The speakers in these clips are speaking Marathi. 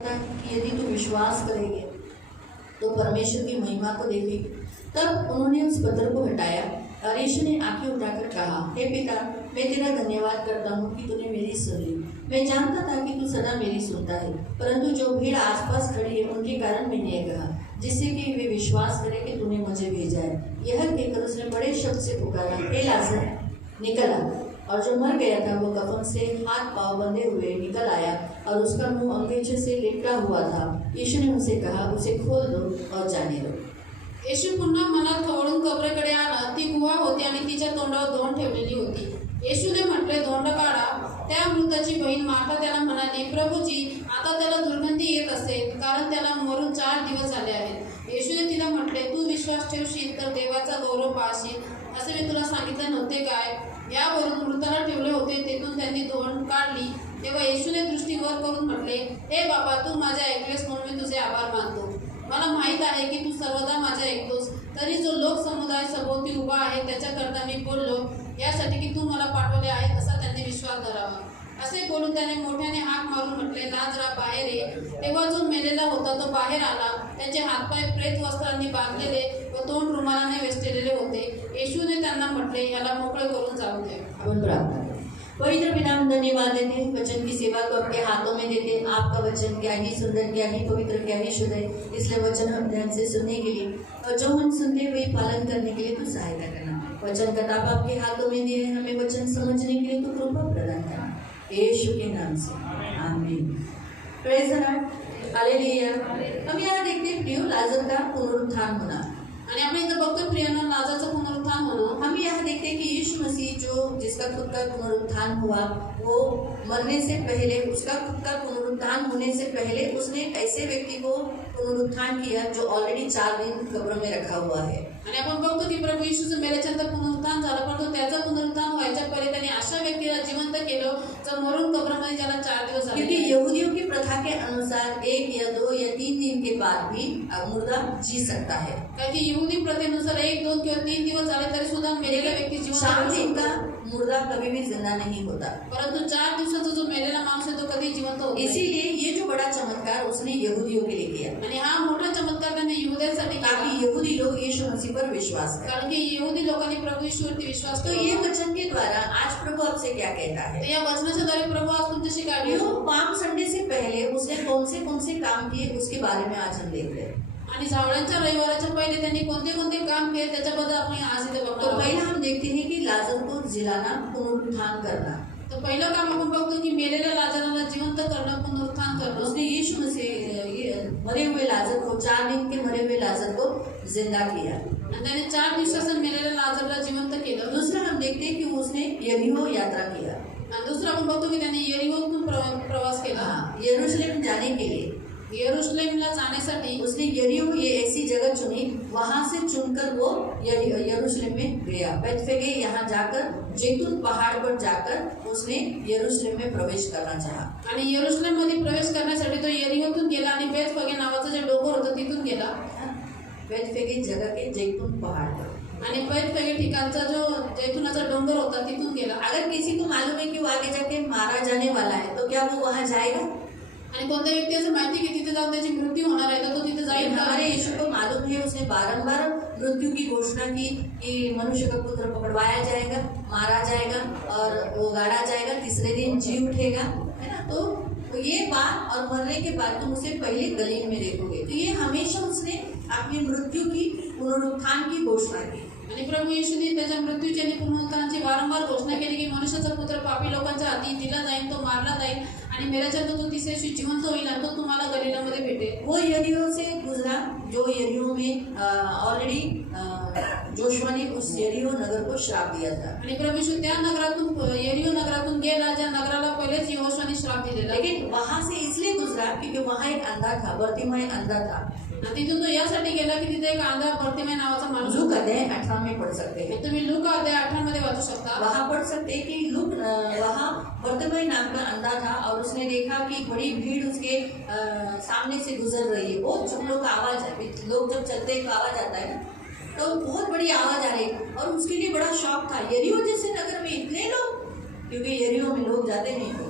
कि यदि तू विश्वास करेंगे तो परमेश्वर की महिमा को देखेंगे। तब उन्होंने उस पत्थर को हटाया और यीशु ने आंखें उठाकर कहा, हे पिता, मैं तेरा धन्यवाद करता हूँ कि तूने मेरी सुन ली। मैं जानता था कि तू सदा मेरी सुनता है, परंतु जो भीड़ आसपास खड़ी है उनके कारण मैंने यह कहा, जिससे कि वे विश्वास करें कि तूने मुझे भेजा है। यह कहकर उसने बड़े शब्द से पुकारा, हे लाजर, निकल आ। और जो मर गया था वो कफन से हाथ पांव बंधे हुए निकल आया और उसका मुंह अंगीठे से लिपटा हुआ था। यीशु ने उसे कहा, उसे खोल दो और जाने दो। येशू पुन्हा मनात ओढून कबरेकडे आला। ती गुहा होती आणि तिच्या तोंडावर धोंड ठेवलेली होती. येशूने म्हटले, धोंड काढा. त्या मृताची बहीण मार्था त्याला म्हणाली, प्रभूजी, आता त्याला दुर्गंधी येत असेल, कारण त्याला मरून 4 दिवस झाले आहेत. येशूने तिला म्हटले, तू विश्वास ठेवशील तर देवाचा गौरव पाहशील. असे मी तुला सांगितले नव्हते काय? यावरून मृताला ठेवले होते तेथून त्यांनी धोंड काढली. तेव्हा येशूने दृष्टी वर करून म्हटले, हे बाबा, तू माझे ऐकलेस म्हणून मी तुझे आभार मानतो. मला माहीत आहे की तू सर्वदा माझे ऐकतोस. तरी जो लोकसमुदाय सभोवती उभा आहे त्याच्याकरता मी बोललो, यासाठी की तू मला पाठवले आहे असा त्यांनी विश्वास धरावा. असे बोलून त्याने मोठ्याने हाक मारून म्हटले, लाजरा, बाहेर ये. तेव्हा जो मेलेला होता तो बाहेर आला. त्याचे हातपाय प्रेत वस्त्रांनी बांधलेले व तोंड रुमालाने वेष्टलेले होते. येशूने त्यांना म्हटले, याला मोकळे करून जाऊ दे. आपण प्रार्थना करें। पवित्र पिता, हम धन्यवाद देते हैं, वचन की सेवा को आपके हाथों में देते हैं। आपका वचन क्या ही सुंदर, क्या ही पवित्र, क्या ही शुद्ध है, इसलिए वचन हम ध्यान से सुनने के लिए और जो हम सुनते वही पालन करने के लिए तू सहायता करना। वचन किताब आपके हाथों में दिए, हमें वचन समझने के लिए तू कृपा प्रदान करना, यीशु के नाम से, आमीन। Praise the Lord, hallelujah. हम यहाँ देखते हैं प्रियो, लाजर का पुनरुत्थान होना। आणि आपण इथं बघतो प्रियांना, लाजरचं पुनरुत्थान होणं. हम यहाँ देखते हैं कि यीशु मसीह जो जिसका खुद का पुनरुत्थान हुआ, वो मरने से पहले, उसका खुद का पुनरुत्थान होने से पहले उसने ऐसे व्यक्ति को पुनरुत्थान किया जो ऑलरेडी 4 दिन कब्र में रखा हुआ है। आणि आपण बघतो की प्रभू येशूचं मेल्याच्यानंतर पुनरुत्थान झालं, परंतु त्याचं पुनरुत्थान व्हायच्या पहिले त्यांनी अशा व्यक्तीला जिवंत केलं जो मरून कब्रमध्ये ज्याला 4 दिवस झाले. क्योंकि यहूदियों की प्रथा के अनुसार 1 या 2 या 3 दिन के बाद भी मुर्दा जी सकता है। कारण की यहूदी प्रथेनुसार 1, 2 किंवा 3 दिवस झाले तरी सुद्धा मेलेला व्यक्ती जिवंत 7 दिन होतो. का मुर्दा कभी भी जिंदा नहीं होता। परंतु 4 दिवसाचा जो मेलेला माणूस आहे तो कधी जिवंत होत नाही. इसीलिए ये जो बड़ा चमत्कार उसने यहूदियों के लिए किया, आणि हा मोठा चमत्कार त्यांनी यहूद्यांसाठी केला, ताकि यहूदी लोग यीशु मसीह पर विश्वास करें। कारण की यहूदी लोकांनी प्रभू येशूवरती विश्वास तो ठेवला. ये वचन के द्वारा आज प्रभु आपसे क्या कहता तर है? या वचनाच्या द्वारे प्रभू आज तुमच्याशी काय यो बोलतो. पाम संडे से पहले उसने कौन से काम किए उसके बारे में आज हम देख रहे हैं। आणि जावळांच्या रविवाराच्या पहिले त्यांनी कोणते कोणते काम केले त्याच्याबद्दल आपण आज इथे तो बघणार आहोत. पहला हम देखते हैं कि लाजर को जिलाना, पुनरुत्थान करना। तर पहिलं काम आपण बघतो की मेलेल्या लाजराला जिवंत करणं, पुनरुत्थान करणं. उसने यीशु मसीह मरे हुए लाजर को, 4 दिन के मरे हुए लाजर को जिंदा किया। आणि त्याने 4 दिवसाचं मेलेल्या लाजरला जिवंत केलं. दूसरा हम देखते हैं कि उसने यरीहो यात्रा किया। आणि दुसरं आपण बघतो की त्यांनी यरीहोतून प्रवास केला. हाँ, यरूशलेम जाने के लिए यरूशलेमला जाण्यासाठी उसने यरीहो ये ऐसी जगह चुनी, वहां से चुनकर वो यरूशलेम में गया। बेथफगे यहाँ जाकर, जैतून पहाड़ पर जाकर उसने यरूशलेम में प्रवेश करना चाहा। आणि यरूशलेममध्ये प्रवेश करण्यासाठी तो यरीहोतून गेला आणि बेथफगे नावाचं जे डोंगर होतं तिथून गेला. बेथफगे जगह के जैतून पहाड़ पर। आणि बेथफगे ठिकाणचा जो जैतूनाचा डोंगर होता तिथून गेला. अगर किसी को मालूम है कि वो आगे जाके मारा जाने वाला है, तो क्या वो वहां जाएगा? आणि कोणत्या व्यक्ती असं माहिती की तिथे जाऊन त्याची मृत्यू होणार आहे तर तो तिथे जाईल का? हमारे यीशु को मालूम है, उसने बारंबार मृत्यू की घोषणा की कि मनुष्य का पुत्र पकड़वाया जाएगा, मारा जाएगा और वो गाड़ा जाएगा, तीसरे दिन जी उठेगा, है ना। तो ये बात, और मरने के बाद तुम उसे पहले गलील में देखोगे। तो ये हमेशा उसने अपनी मृत्यू की, पुनरुत्थान की घोषणा की। आणि प्रभू येशूने त्याच्या मृत्यूची आणि पुनरुत्थानाची वारंवार घोषणा केली की मनुष्याचा पुत्र पापी लोकांच्या हाती दिला जाईल, तो मारला जाईल आणि मेल्याच्यानंतर तो तिसऱ्या दिवशी जिवंत होईल आणि तो तुम्हाला गलिलामध्ये भेटेल. वो यरीहो से गुजरा, जो यरीहो में ऑलरेडी जोशुआ ने उस यरीहो नगर को श्राप दिया था। आणि प्रभू येशू त्या नगरातून, यरीहो नगरातून गेला ज्या नगराला पहिलेच यहोशुआने श्राप दिलेला. लेकिन वहां से इसलिए गुजरा क्योंकि वहां एक अंधा था, बर्तिमाई अंधा था। आणि तिथून तो यासाठी गेला की तिथे एक अंधा बर्तिमाई नावाचा माणूस लूक होता. अध्याय 18 में पढ़ सकते हैं। तुम्ही लूका अध्याय 18 मध्ये वाचू शकता. वहां पढ़ सकते हैं कि वहां बर्तिमाई नाम का अंधा था और उसने देखा कि बड़ी भीड़ उसके सामने से गुजर रही है। बहुत चुपलों का आवाज है, लोग जब चलते हैं तो आवाज आता है ना, तो बहुत बड़ी आवाज आ रही है और उसके लिए बड़ा शौक था। यरीहो जैसे नगर में इतने लोग, क्योंकि यरीहो में लोग जाते नहीं थे,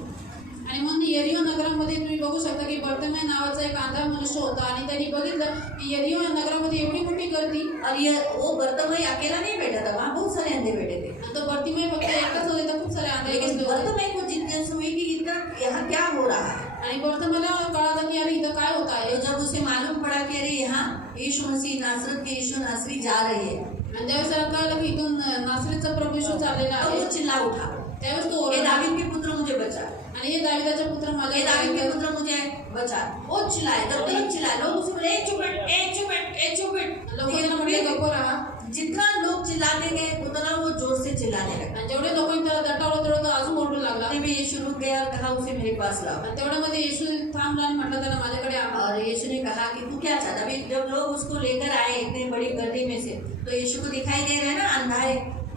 आणि म्हणून यरिहो नगरामध्ये तुम्ही बघू शकता की बर्तिमेय नावाचा एक आंधळा मनुष्य होता आणि त्यांनी बघितलं की यरिहो नगरामध्ये एवढी मोठी गर्दी और ये वो बर्तमई अकेला नहीं बैठा था, वहाँ बहुत सारे अंधे बैठे थे। आणि तो बर्तिमेय फक्त एकटाच होते तर खूप सारे आंधळे लेकिन बसले होते बर्तमई को जिज्ञासा हुई कि इधर यहाँ क्या हो रहा है। आणि बर्तिमेयला कळालं की अरे इथं काय होत आहे तो जब उसे मालूम पड़ा कि अरे यहाँ यीशु मसीह नासरत के यीशु नासरी जा रहे हैं, आणि त्यावेळेस त्याला कळलं की इथून नासरीचा प्रभू येशू चाललेला तो आहे वो चिल्ला उठा, त्यावेळेस तो ये ओरडला दावीद के पुत्र मुझे बचा, आणि हे दाविदाचा पुत्र ये माझ्या दावीद के पुत्र मुझे बचा। वो चिल्लाए, तब तक चिल्लाए, लोग उसे बोले, "ए चुप बैठ, ए चुप बैठ, ए चुप बैठ।" लोक त्यांना म्हटले गप्प राहा जितना लोग चिल्लाते गए उतना वो जोर से चिल्लाने लगा। आणि जेवढे लोक त्याला दटावलं तेवढं तो अजून ओरडू लागला तभी यीशु रुक गया और कहा, उसे मेरे पास लाओ। आणि तेवढ्यामध्ये येशू थांबला आणि म्हटलं त्याला माझ्याकडे आण और यीशु ने कहा कि तू क्या चाहता? अभी जब लोग उसको लेकर आए इतनी बड़ी गर्दी में से, तो यीशु को दिखाई दे रहा है ना अंधा है।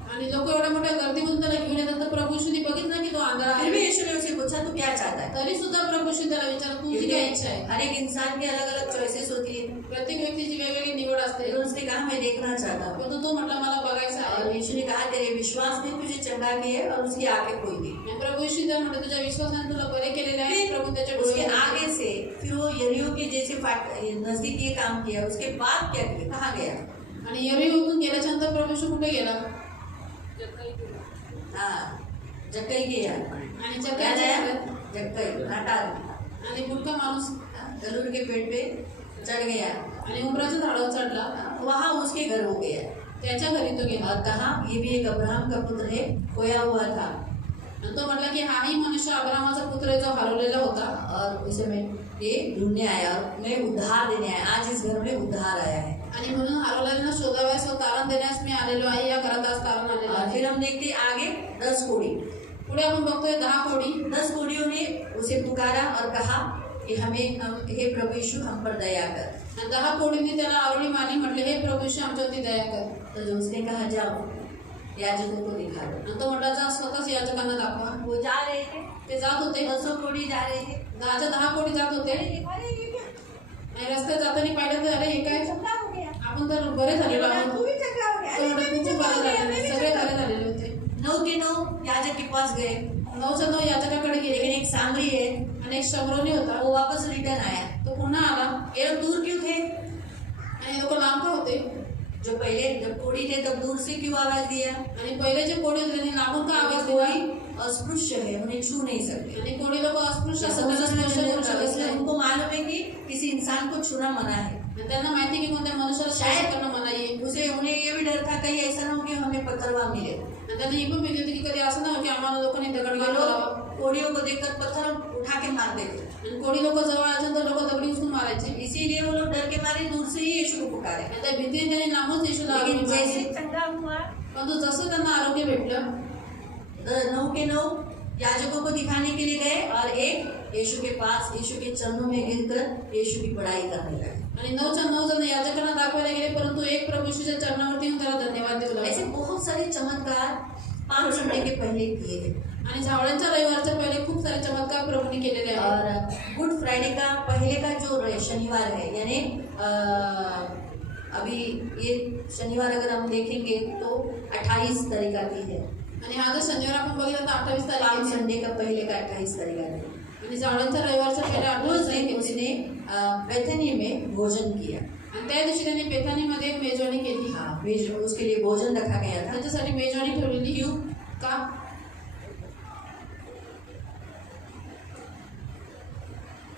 आणि लोक एवढ्या मोठ्या गर्दीमधून त्याला घेऊन येतात तर प्रभू येशूने बघितलं की तो आंधळा फिर आहे भी यीशु ने उसे पूछा, तू क्या चाहता है? तरी सुद्धा प्रभू येशू त्याला विचार तुझी काय इच्छा आहे हर एक इंसान की अलग अलग चॉइसेस होती है। प्रत्येक व्यक्तीची वेगवेगळी निवड असते फिर उसने कहा, मैं देखना चाहता हूँ। परंतु तो म्हटला मला बघायचं आहे और यीशु ने कहा, तेरे विश्वास ने तुझे चंगा किया है, और उसकी आंखें खोल दी। आणि प्रभू येशू त्याला म्हटलं तुझ्या विश्वासाने तुला बरे केलेले आहे प्रभू त्याच्या उसके डोळे आगे से फिर वो यरीहो के जैसे नजदीक ये काम किया। उसके बाद क्या किया, कहाँ गया? आणि यरीहोतून गेल्याच्या नंतर प्रभू येशू कुठे गेला हाँ, जक्कई गया। आणि क्या जगाच्या गया? घरात जक्कई नाटाल। आणि बुडका माणूस गरुड़ के पेड़ पे चढ़ गया, आणि उमराच्या झाडावर चढला वहाँ उसके घर हो गया। त्याच्या घरी तो गेला और कहा, ये भी एक अब्राहम का पुत्र है, खोया हुआ था। आणि तो म्हटला की हाही मनुष्य अब्रामाचा पुत्र आहे जो हरवलेला होता और उसे मैं ये ढूंढने आया और मैं उद्धार देने आया। आज इस घर में उद्धार आया है। आणि म्हणून हरवलेल्यांना शोधाव्यास व तारण देण्यास मी आलेलो आहे या घरात आज तारण आलेलो और आहे फिर हम देखते आगे 10 कोड़ी। पुढे आपण बघतोय 10 कोडी 10 कोड़ियों ने उसे पुकारा और कहा कि हे प्रभु यीशु हम पर दया कर। आणि 10 कोडींनी त्याला आवडी मारली म्हटले हे प्रभू येशू आमच्यावरती दया कर तो जो उसने कहा, जाओ याजकों को दिखा दो। आणि तो म्हटला जा स्वतःच याजकांना दाखवा वो जा रहे थे, ते जात होते 200 कोड़ी जा रहे थे। 10 कोडी जात होते अरे ये क्या? आणि रस्त्यात जाताना पाहिलं तर अरे हे काय चंगा हो गया। आपण तर बरे झालेलो आहोत तू भी चंगा हो गया। तो म्हटलं अरे खूप बरे झालेले सगळे बरे झालेले होते 9 के 9 याजक के पास गए, 9च्या 9 याजकाकडे गेले लेकिन एक सामरी है, आणि एक शमरोनी होता वो वापस रिटर्न आया। तो पुन्हा आला ये लोग दूर क्यों थे? आणि लोक लांब का होते जो पहले जब कोड़ी थे तब दूर से क्यों आवाज दिया? आणि पहिले जे कोडी होते त्यांनी लांबून का आवाज दिला कोई अस्पृश्य है, उन्हें छू नहीं सकते। आणि कोडी लोक अस्पृश्य असतात त्यांना उसने स्पर्श करू शकत इसलिए नाही उनको मालूम है कि किसी इंसान को छूना मना है। आणि त्यांना माहिती आहे की कोणत्या मनुष्याला स्पर्श करणं मनाई आहे उसे उन्हें ये भी डर था कहीं ऐसा ना हो कि हमें पत्थरवा मिले। आणि त्यांना ही पण भीती होती की कधी असं ना हो की आम्हाला लोकांनी दगड ये मार करावा लोग कोड़ियों को देखकर पत्थर उठा के मार देते, आणि कोडी लोक जवळ आले तर लोक दगडी उचलून मारायचे इसीलिए वो लोग डर के मारे दूर से ही यीशु को पुकारे। आणि त्या भीतीने त्यांनी लांबच येशूला लेकिन आवडली जैसे मारली. चंगा हुआ, परंतु जसं त्यांना आरोग्य भेटलं 9 के 9 याजकों को दिखाने के लिए गए और एक यीशु के पास यीशु के चरणों में गिरकर यीशु की बड़ाई करने लगे। आणि 9च्या 9 जण याजकांना दाखवायला गेले परंतु एक प्रभू येशूच्या चरणावरती येऊन त्याला धन्यवाद देऊ ऐसे लागले बहुत सारे चमत्कार 5 संडे के पहले किए थे आणि झावळ्यांच्या रविवारच्या पहिले खूप सारे चमत्कार प्रभूने केलेले आहेत और गुड फ्राइडे का पहले का जो शनिवार है, यानी अभी ये शनिवार अगर हम देखेंगे तो 28 तारीख की है। आणि हा जर शनिवार आपण बघितलं तर 28 तारीख पाम आहे. संडे का पहले का 28 तारीख है। आणि झावळ्यांच्या रविवारच्या पहिले 28 उस दिन तारीख उसने बेथनी में भोजन किया। आणि त्या दिवशी त्यांनी बेथानीमध्ये एक मेजवानी केली हाँ, उसके लिए भोजन रखा गया था। त्याच्यासाठी मेजवानी ठेवलेली क्यों? का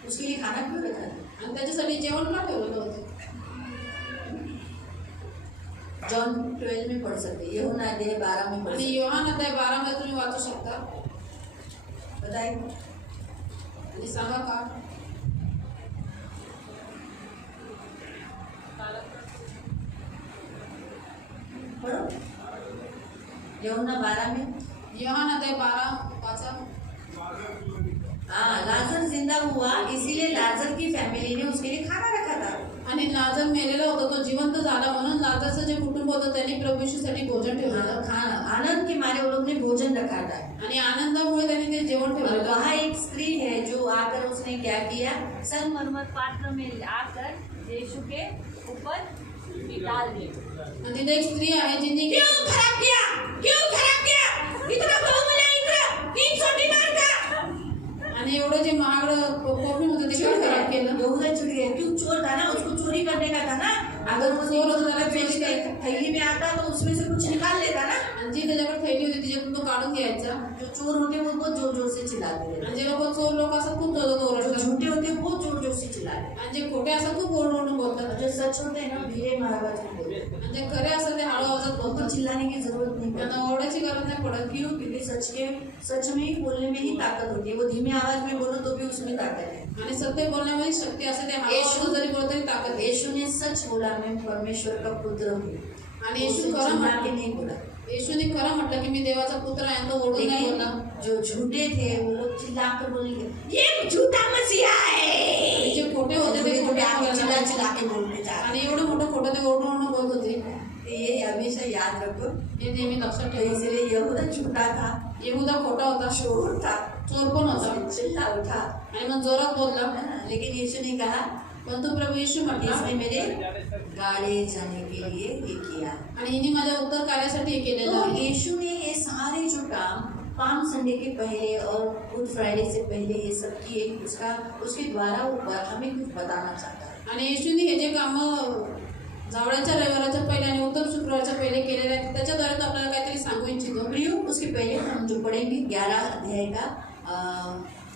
उसके लिए खाना क्यों रखा था? आणि त्याच्यासाठी जेवण का ठेवलेलं होतं जॉन 12 में पढ़ सकते, ये होना अध्याय 12 में पढ़ आणि सकते। योहान अध्याय 12 मध्ये तुम्ही वाचू शकता बताइए आणि सांगा का पढ़ो यूहन्ना 12 में। योहान अध्याय 12 वाचा हाँ, लाजर जिंदा हुआ इसीलिए लाजर की फैमिली ने उसके लिए खाना रखा था। आणि लाजर मेलेला होता तो जिवंत झाला म्हणून लाजरचं जे कुटुंब होतं त्यांनी प्रभू येशूसाठी भोजन ठेवलं खाना आनंद के मारे वो लोग ने भोजन रखा था। आणि आनंदामुळे त्यांनी ते जेवण और ठेवलं वहाँ एक स्त्री है जो आकर उसने क्या किया, संगमरमर पात्र में आकर यीशु के ऊपर डाल दिया। आणि तिथे एक स्त्री आहे जिने क्यों खराब किया, क्यों खराब किया, इतना बहुमूल्य इतना 300 दीनार का। आणि एवढं जे महागड परफ्यूम होतं ते काय खराब केलं. यहूदा छूट गया क्यों? चोर था ना, उसको चोरी करने का था ना. अगर वो चोर होता ना, बेच के थैली में आता तो उसमें से कुछ निकाल लेता ना. आणि जी त्याच्याकडे थैली होती तिच्यातून तो काढून घ्यायचा. जो चोर होते वो बहुत जोर जोर से चिल्लाते थे. आणि जे लोक चोर लोक असतात खूप जोरात जो ओरडतात. झूठे होते वो जोर जोर से चिल्लाते. आणि जे खोटे असतात खूप ओरडून बोलतात. जो सच होते हैं ना धीरे आवाज में बोलते. आणि जे खरे असतात ते हळू आवाजात उनको बोलतात. चिल्लाने की जरूरत नहीं पड़ती. त्यांना ओरडायची गरज नाही पडत. क्यों? क्योंकि सच में ही बोलने में ही ताकत होती है. वो धीमे आवाज में बोलो तो भी उसमें ताकत है. आणि सत्य बोलण्यामध्ये शक्ती असते. ते हळू आवाजात जरी बोलत तरी ताकद आहे. यीशु ने सच बोला, मैं परमेश्वर का पुत्र हूँ. आणि येशू उसने खरं चिल्ला के म्हटलं. नहीं बोला. येशूने खरं म्हटलं की मी देवाचा पुत्र आहे. तो ओरडून नाही बोलला. लेकिन जो झूठे थे वो लोग चिल्लाकर बोलेंगे ये झूठा मसीहा आणि है. जे खोटे होते ते खोटे चिल्ला बोलले. चिल्ला के बोलते जा रहे. आणि एवढं मोठं खोटं ते ओरडून बोलत होते. ये हमेशा याद रखो. हे नेहमी लक्षात तो ठेवा. इसलिए यहूदा झूठा था, येहुदा खोटा होता. चोर था, चोर पण होता. चिल्ला उठा. आणि मग जोरात बोलला. लेकिन यीशु ने कहा परंतु प्रभू येशू म्हटला इसने मेरे गाड़े जाने के लिए ये किया. आणि हिने माझ्या उत्तर कार्यासाठी हे केलेलं तो आहे. यीशु ने ये सारे जो काम पाम संडे के पहले और गुड फ्राइडे से पहले ये सब किए, उसके द्वारा वो हमें कुछ बताना चाहता है. आणि येशूने हे जे काम जावळाच्या रविवाराच्या पहिले आणि उत्तर शुक्रवारच्या पहिले केलेले आहेत त्याच्याद्वारे तो आपल्याला काहीतरी सांगू इच्छितो. प्रियो, उसके पहले हम जो पढ़ेंगे 11 अध्याय का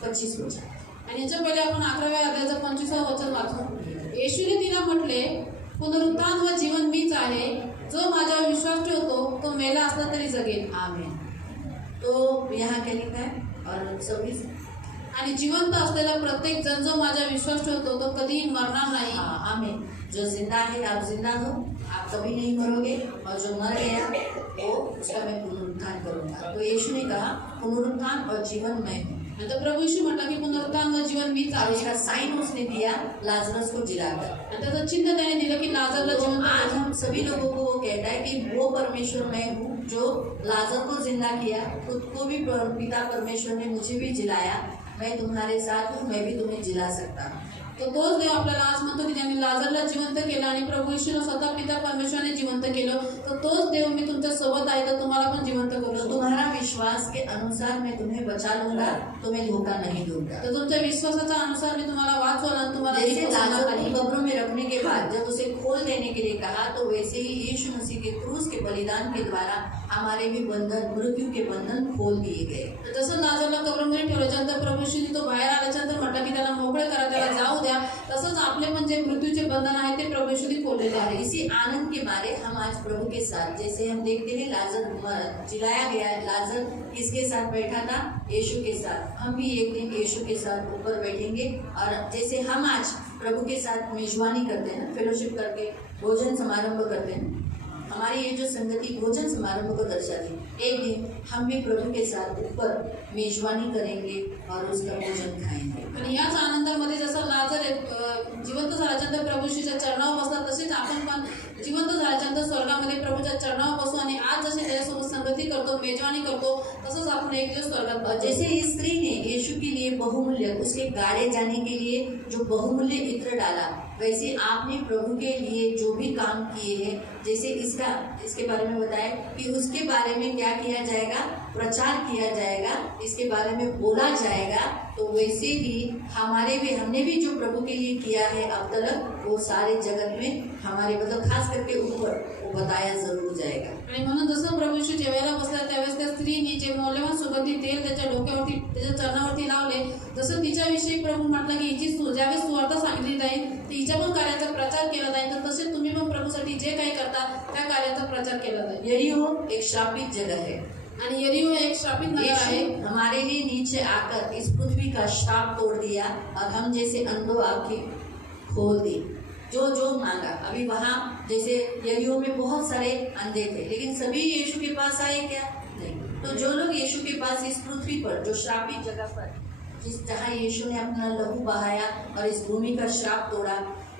25 वचन. आणि याच्या पहिले आपण 11व्या अध्यायाचं 25वं वचन वाचू. येशूने तिला म्हटले, पुनरुत्थान व जीवन मीच आहे. जो माझ्यावर विश्वास ठेवतो तो मेला असला तरी जगेल. आमीन. तो यहाँ क्या लिखा है? और 26. आणि जिवंत असलेला प्रत्येक जण जो माझ्यावर विश्वास ठेवतो तो कधीही मरणार नाही. हाँ, आमीन. जो जिंदा है आप जिंदा हो, आप कभी नहीं मरोगे. और जो मर गया वो उसका मैं पुनरुत्थान करूँगा. तो यीशु ने कहा पुनरुत्थान और जीवन मैं हूँ. आणि तो प्रभू येशू म्हटला की पुनरुत्थान व जीवन मीच और आहे. उसका साइन उसने दिया लाजरस को जिलाकर. आणि त्याचं चिन्ह त्याने दिलं की लाजरला तो जिवंत आज करा. हम सभी लोगों को वो कहता है कि वो परमेश्वर मैं हूँ जो लाजर को जिंदा किया. खुद को भी पिता परमेश्वर ने मुझे भी जिलाया. मैं तुम्हारे साथ हूँ, मैं भी तुम्हें जिला सकता हूँ. तर तोच देव आपल्याला आज म्हणतो की ज्याने लाजरला जिवंत केलं आणि प्रभू येशूला स्वतः पिता परमेश्वराने जिवंत केलं. तर तोच देव मी तुमच्या सोबत आहे तर तुम्हाला पण जिवंत करू तो शकतो. तुम्हारा विश्वास के अनुसार मैं तुम्हें बचा लूंगा, तुम्हें धोखा नहीं दूंगा. तर तुमच्या विश्वासाच्या अनुसार मी तुम्हाला वाचवलं आणि तुम्हाला जैसे काही फसवणार लाजर नाही. को कब्र में रखने के बाद जब उसे खोल देने के लिए कहा, तो वैसे ही यीशु मसीह के क्रूस के बलिदान के द्वारा हमारे भी बंधन, मृत्यू के बंधन खोल दिए गए. तर जसं लाजरला कब्रमध्ये ठेवल्याच्यानंतर प्रभू येशूने तो बाहेर आल्याच्यानंतर म्हटलं की त्याला मोकळे करा, त्याला जाऊ द्या. तसंच आपले पण जे मृत्यूचे बंधन आहे ते प्रभू येशूने खोललेले और आहे. इसी आनंद के मारे हम आज प्रभु के साथ, जैसे हम देखते हैं लाजर जिलाया गया. लाजर किसके साथ बैठा था? यीशु के साथ. हम भी एक दिन यीशु के साथ ऊपर बैठेंगे. और जैसे हम आज प्रभु के साथ मेजबानी करते हैं ना, फेलोशिप करके भोजन समारंभ करते हैं, हमारी ये जो संगति भोजन समारंभ को दर्शाती है. एक दिन हम भी प्रभु के साथ ऊपर मेजबानी करेंगे और उसका भोजन खाएंगे. आणि याच आनंदामध्ये जसं लाजर जिवंत झाल्याच्यानंतर प्रभू येशूच्या चरणावर बसला, तसेच आपण पण जिवंत झाल्याच्यानंतर स्वर्गामध्ये प्रभूच्या चरणावर बसू आणि आज जसे त्याच्यासोबत संगती करतो, मेजवानी करतो, तसंच आपण एक दिवस स्वर्गात और बसू. जैसे इस स्त्री ने यीशु के लिए बहुमूल्य, उसके गाड़े जाने के लिए जो बहुमूल्य इत्र डाला, वैसे आपने प्रभु के लिए जो भी काम किए हैं, जैसे इसके बारे में बताया कि उसके बारे में क्या किया जाएगा? प्रचार किया जाएगा, इसके बारे में बोला जाएगा. तो वैसे ही हमने भी जो प्रभु के लिए किया है अब तक, वो सारे जगत में हमारे मतलब खास करके ऊपर वो बताया जरूर जाएगा. आणि म्हणून जसं प्रभू येशू जेवायला बसला त्यावेळेस त्या स्त्रीने जे मौल्यवान सुगंधी तेल त्याच्या डोक्यावरती, त्याच्या चरणावरती लावले. जसं तिच्याविषयी प्रभू म्हटलं की हिची ज्यावेळेस सुवार्ता सांगितली जाईल तर हिच्या पण कार्याचा प्रचार केला जाईल. तर तसे तुम्ही पण प्रभूसाठी जे काही करता त्या कार्याचा प्रचार केला जाईल. यरीहो एक श्रापित जगह है. आणि यरीहो एक श्रापित नगर आहे. यीशु हमारे लिए नीचे आकर इस पृथ्वी का श्राप तोड़ दिया और हम जैसे अंधों आंखें खोल दी. जो मांगा. अभी वहाँ जैसे यरीहो में बहुत सारे अंधे थे, लेकिन सभी यीशु के पास आए क्या? नहीं. तो जो लोग यीशु के पास इस पृथ्वी पर, जो श्रापित जगह पर, जहाँ यीशु ने अपना लहू बहाया और इस भूमि का श्राप तोड़ा,